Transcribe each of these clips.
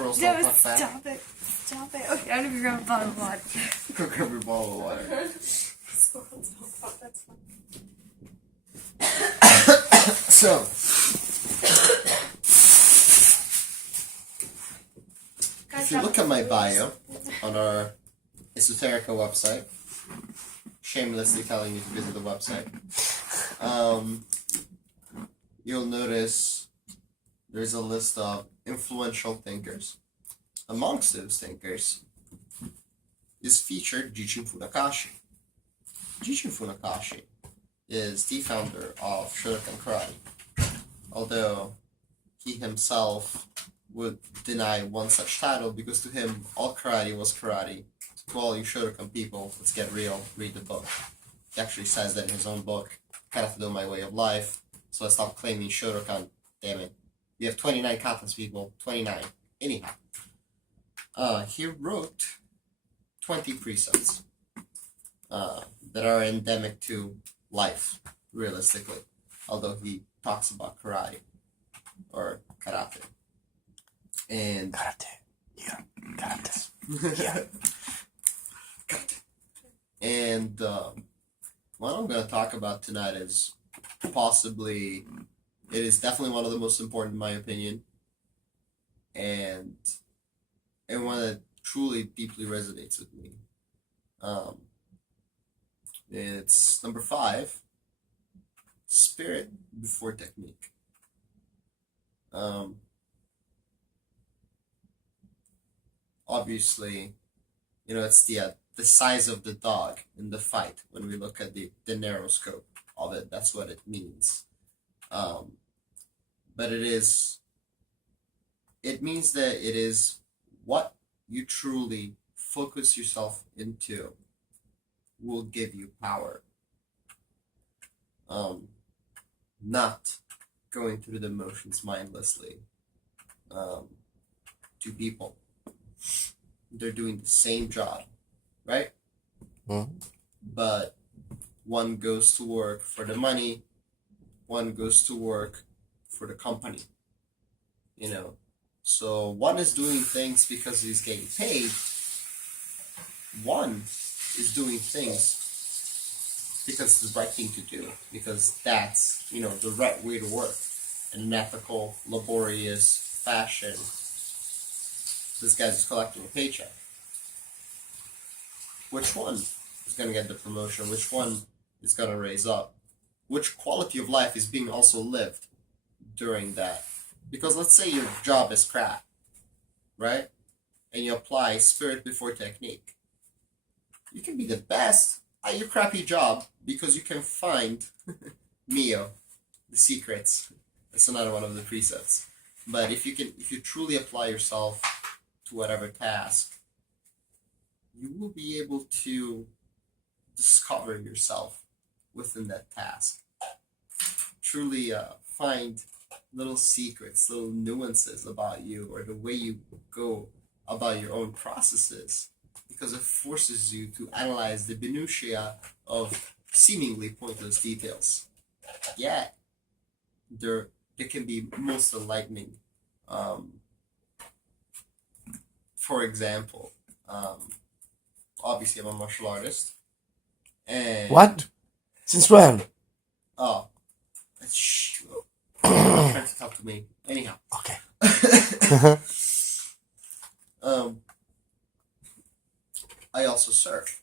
for real, No, talk fast. stop it. Stop it. Okay, I'm gonna grab a bottle of water. Go grab your bottle of water. That's fine. So, if you look at my bio on our Esoterica website, shamelessly telling you to visit the website, you'll notice there's a list of influential thinkers. Amongst those thinkers is featured Jichin Funakashi. Jichin Funakashi is the founder of Shotokan Karate, although he himself would deny one such title because to him all karate was karate. To all you Shotokan people, let's get real, read the book. He actually says that in his own book, kind of know my way of life, so let's stop claiming Shotokan, damn it. We have 29 katas, people, 29. Anyhow, he wrote 20 precepts that are endemic to life, realistically, although he talks about karate or karate. And karate. Yeah. Karate. Yeah. And what I'm going to talk about tonight is possibly, it is definitely one of the most important in my opinion, and one that truly deeply resonates with me. It's number 5, spirit before technique. Obviously, it's the size of the dog in the fight when we look at the narrow scope of it. That's what it means. But it means that it is what you truly focus yourself into will give you power. Not going through the motions mindlessly. To people, they're doing the same job, right? Mm-hmm. But one goes to work for the money, one goes to work for the company. So one is doing things because he's getting paid. One is doing things because it's the right thing to do, because that's, the right way to work in an ethical, laborious fashion. This guy's just collecting a paycheck. Which one is going to get the promotion? Which one is going to raise up? Which quality of life is being also lived during that? Because let's say your job is crap, right? And you apply spirit before technique. You can be the best at your crappy job because you can find Mio, the secrets. That's another one of the precepts. But if you truly apply yourself to whatever task, you will be able to discover yourself within that task. Truly find little secrets, little nuances about you, or the way you go about your own processes, because it forces you to analyze the minutiae of seemingly pointless details. Yet, they can be most enlightening. For example, obviously I'm a martial artist. And What? Since when? Oh, shh. Trying to talk to me. Anyhow. Okay. I also serve.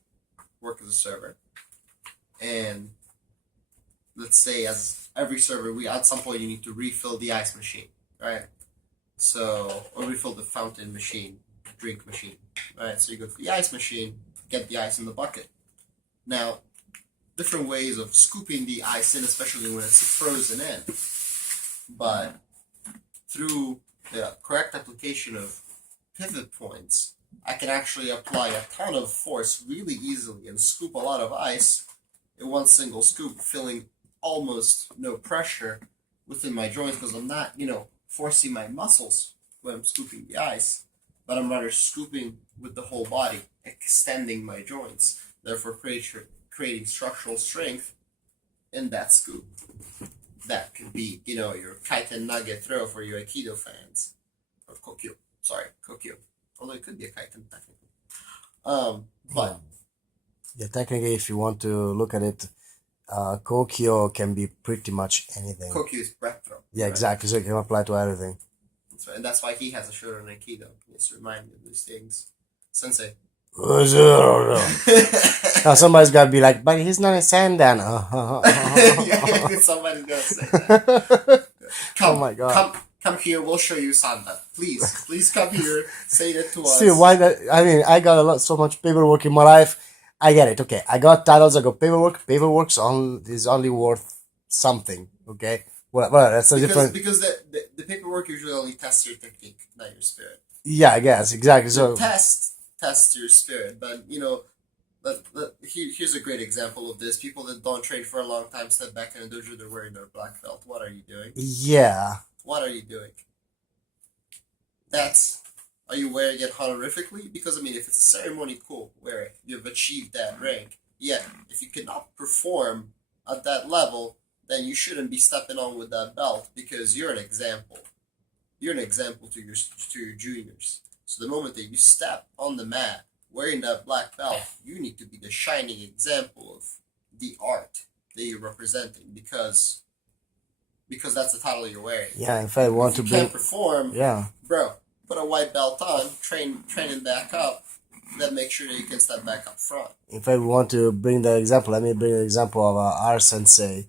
Work as a server. And let's say as every server, at some point you need to refill the ice machine, right? Or refill the fountain machine, drink machine, right? So you go to the ice machine, get the ice in the bucket. Now, different ways of scooping the ice in, especially when it's frozen in. But through the correct application of pivot points, I can actually apply a ton of force really easily and scoop a lot of ice in one single scoop, feeling almost no pressure within my joints because I'm not, forcing my muscles when I'm scooping the ice, but I'm rather scooping with the whole body, extending my joints, therefore creating structural strength in that scoop. That could be, your kite and nugget throw for your Aikido fans, or Kokyo. Sorry, Kokyo. Although it could be a Kaiten technically. But Yeah, technically, if you want to look at it, Kokyo can be pretty much anything. Kokyo is breath throw. Yeah, right? exactly. So it can apply to everything. That's right. And that's why he has a Shorin Aikido. He has to remind you of these things. Sensei. Now somebody's got to be like, but he's not a Sandan. Yeah, somebody's gonna say that. Come, Oh my God. Come here. We'll show you Sanda. Please come here. Say that to us. See, why that? I mean, I got so much paperwork in my life. I get it. Okay, I got titles. I got paperwork. Paperwork's is only worth something. Okay, well, that's a different. Because the paperwork usually only tests your technique, not your spirit. Yeah, I guess exactly. So Tests your spirit, but here's a great example of this. People that don't train for a long time step back in a dojo. They're wearing their black belt. What are you doing? yeah, What are you doing? Are you wearing it honorifically? Because I mean, if it's a ceremony, cool, wear it. You've achieved that rank. Yet, if you cannot perform at that level, then you shouldn't be stepping on with that belt because you're an example. You're an example to your juniors. So the moment that you step on the mat wearing that black belt, you need to be the shining example of the art that you're representing because that's the title you're wearing. yeah. If I want If you to can't bring, perform, yeah, bro, put a white belt on, training back up, then make sure that you can step back up front. if I want to bring the example, let me bring the example of our sensei.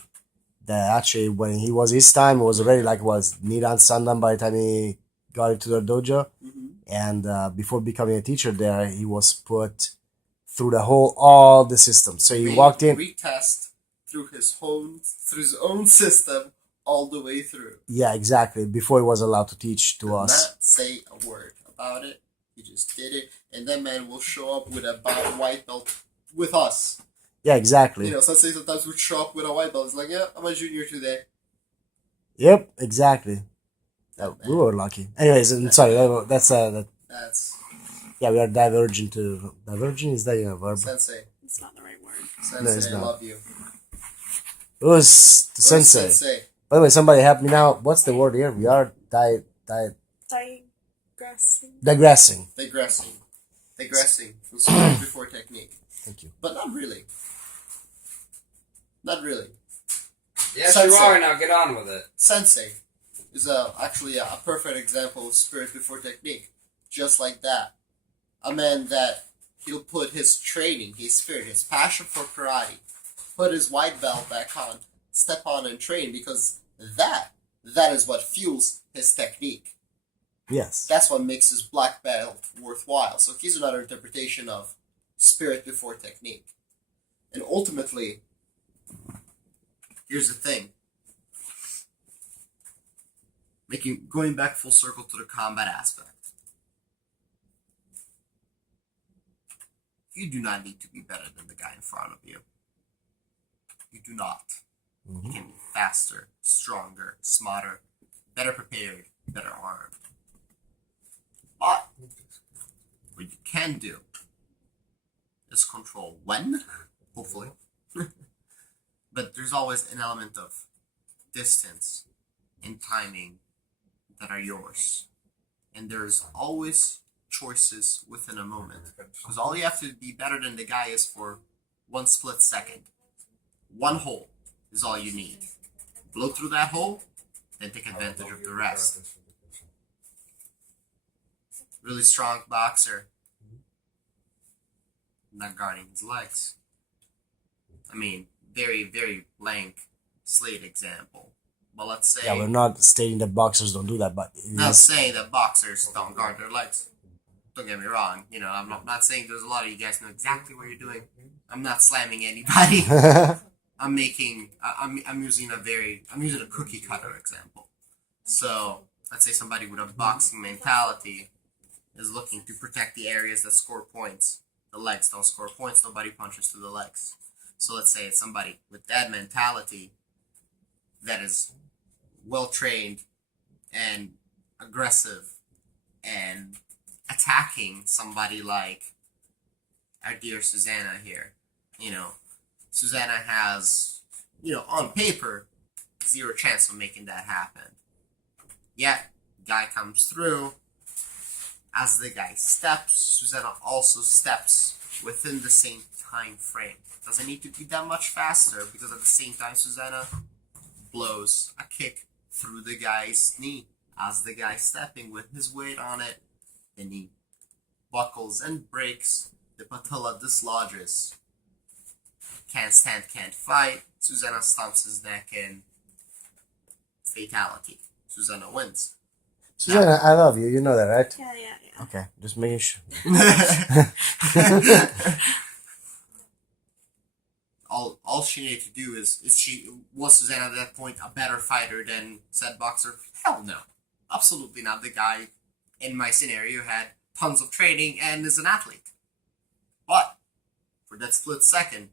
That actually, when he was his time, it was already like was Niran Sandan by the time he got into the dojo. Mm-hmm. And before becoming a teacher there, he was put through all the systems. So he walked in. Retest through his own system all the way through. Yeah, exactly. Before he was allowed to teach to us. Not say a word about it. He just did it, and that man will show up with a white belt with us. Yeah, exactly. You know, Sensei sometimes would show up with a white belt. It's like, yeah, I'm a junior today. Yep, exactly. We were lucky. Anyways, I'm sorry. That's yeah. We are diverging to diverging. Is that a verb? Sensei. It's not the right word. Sensei, No, it's I not. love you. It was the sensei. By the way, somebody help me now. What's the word here? We are Digressing. Digressing from spirit before technique. Thank you. But not really. Not really. Yes, Sensei. you are. Now get on with it. Sensei is actually a perfect example of spirit before technique. Just like that. A man that he'll put his training, his spirit, his passion for karate, put his white belt back on, step on and train because that is what fuels his technique. Yes. That's what makes his black belt worthwhile. So here's another interpretation of spirit before technique. And ultimately, here's the thing. Going back full circle to the combat aspect. You do not need to be better than the guy in front of you. You do not. Mm-hmm. You can be faster, stronger, smarter, better prepared, better armed. But what you can do is control when, hopefully. But there's always an element of distance and timing that are yours. And there's always choices within a moment. Because all you have to be better than the guy is for one split second. One hole is all you need. Blow through that hole, then take advantage of the rest. Really strong boxer, not guarding his legs. I mean, very, very blank slate example. But let's say... Yeah, we're not stating that boxers don't do that, but... Not saying that boxers don't guard their legs. Don't get me wrong. You know, I'm not saying there's a lot of you guys know exactly what you're doing. I'm not slamming anybody. I'm using a cookie cutter example. So, let's say somebody with a boxing mentality is looking to protect the areas that score points. The legs don't score points, nobody punches through the legs. So let's say it's somebody with that mentality that is well-trained and aggressive and attacking somebody like our dear Susanna here. You know, Susanna has, on paper, zero chance of making that happen. Yet, guy comes through, As the guy steps, Susanna also steps within the same time frame. Doesn't need to be that much faster because at the same time Susanna blows a kick through the guy's knee. As the guy stepping with his weight on it, the knee buckles and breaks, the patella dislodges. Can't stand, can't fight. Susanna stomps his neck in. Fatality. Susanna wins. Susanna, I love you. You know that, right? Yeah. Okay, just making sure. all she needed to do is was Susanna at that point a better fighter than said boxer? Hell no. Absolutely not. The guy in my scenario had tons of training and is an athlete. But for that split second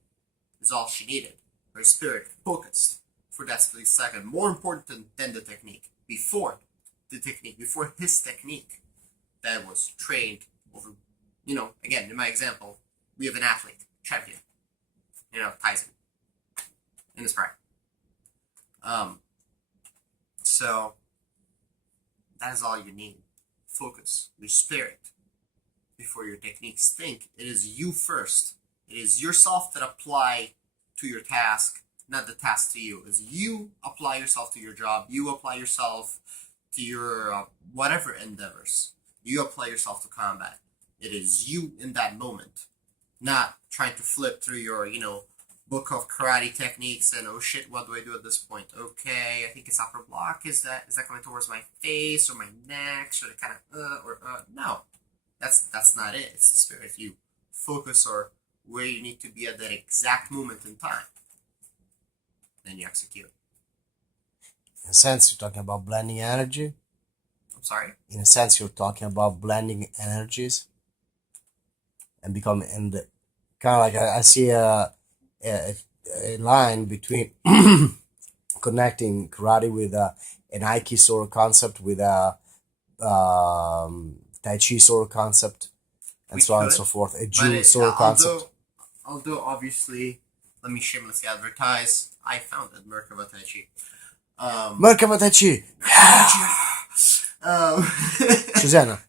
is all she needed. Her spirit focused for that split second. More important than the technique. Before his technique that was trained over, again, in my example, we have an athlete, champion, Tyson, in his prime. So that is all you need. Focus, your spirit, before your techniques. Think it is you first. It is yourself that apply to your task, not the task to you. It's you apply yourself to your job. You apply yourself to your whatever endeavors. You apply yourself to combat. It is you in that moment, not trying to flip through your, book of karate techniques and oh shit, what do I do at this point? Okay, I think it's upper block. Is that coming towards my face or my neck? Should it kind of no, that's not it. It's the spirit. You focus or where you need to be at that exact moment in time, then you execute. In a sense, you're talking about blending energy. I'm sorry. In a sense, you're talking about blending energies and becoming in the kind of like I see a line between connecting karate with an Aiki sort of concept with a Tai Chi sort of concept and so on and so forth. A Jew sort of concept. Although obviously, let me shamelessly advertise. I founded Merkava Tai Chi. Merkava Tai Chi. Susanna,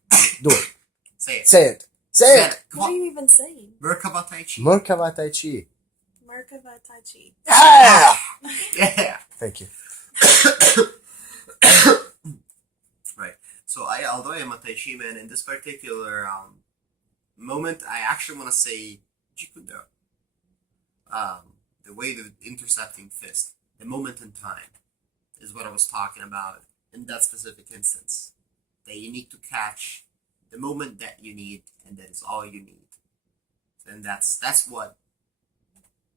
do it. Say it. Say it. Say it. Come What are on. you even saying? Merkava Tai Chi. Merkava Tai Chi. Merkava Tai Chi. Yeah. Yeah. Thank you. Right. So although I am a Tai Chi man, in this particular moment, I actually want to say Jikudo. The way the intercepting fist, the moment in time, is what I was talking about in that specific instance. That you need to catch the moment that you need, and that is all you need. And that's what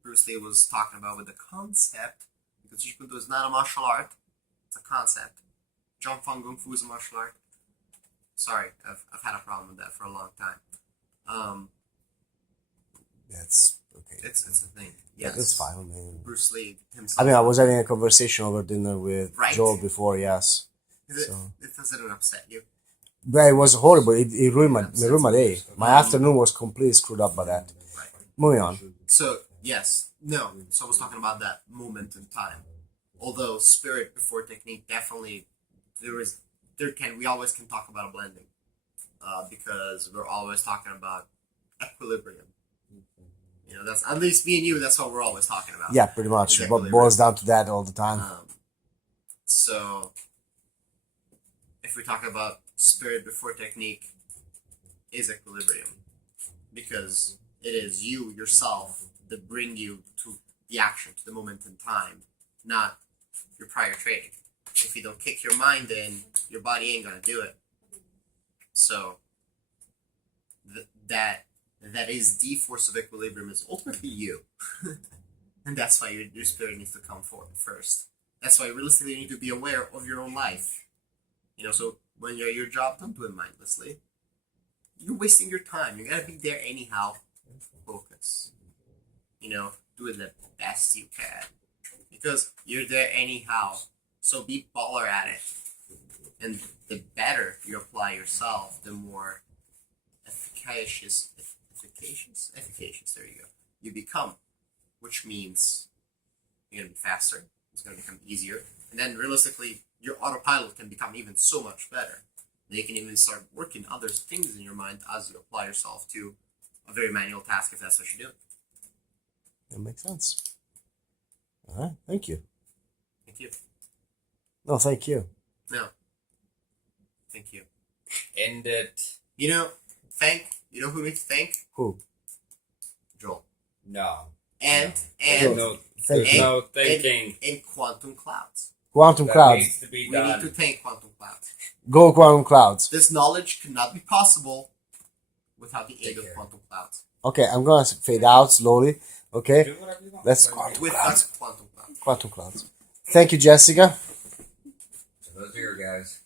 Bruce Lee was talking about with the concept, because Jikudo is not a martial art; it's a concept. Jump Fang Kung Fu is a martial art. Sorry, I've had a problem with that for a long time. That's okay. It's a thing. Yeah, Yes, that's fine. I mean, Bruce Lee himself. I mean, I was having a conversation over dinner with Right. Joel before, yes. It So, doesn't upset you. but it was horrible. It ruined my day. My afternoon was completely screwed up by that. Right. Moving on. So yes, no. So I was talking about that moment in time. Although spirit before technique, definitely we always can talk about a blending, because we're always talking about equilibrium. That's at least me and you. That's what we're always talking about. Yeah, pretty much. What Exactly boils down to that all the time. So if we talk about spirit before technique, is equilibrium, because it is you yourself that bring you to the action, to the moment in time, not your prior training. If you don't kick your mind in, your body ain't gonna do it. So that is the force of equilibrium, is ultimately you. And that's why your spirit needs to come forth first. That's why realistically you need to be aware of your own life. So when you're at your job, don't do it mindlessly. You're wasting your time. You gotta be there anyhow. Focus. Do it the best you can. Because you're there anyhow. So be baller at it. And the better you apply yourself, the more efficacious, there you go, you become. Which means you're going to be faster. It's going to become easier. And then realistically, your autopilot can become even so much better. They can even start working other things in your mind as you apply yourself to a very manual task if that's what you're doing. That makes sense. All right. Thank you. Thank you. No, thank you. No. Thank you. End it. You know who needs to thank? Who? Joel. No. And Joel. No. Thank There's you. no thinking. in quantum clouds. Quantum That clouds. needs to be We need done. to thank quantum clouds. Go quantum clouds. This knowledge could not be possible without the aid Take of care. quantum clouds. Okay, I'm gonna fade out slowly. Okay, Do whatever you want. let's Whatever you With want. us, quantum clouds. quantum clouds. Thank you, Jessica. So those are your guys.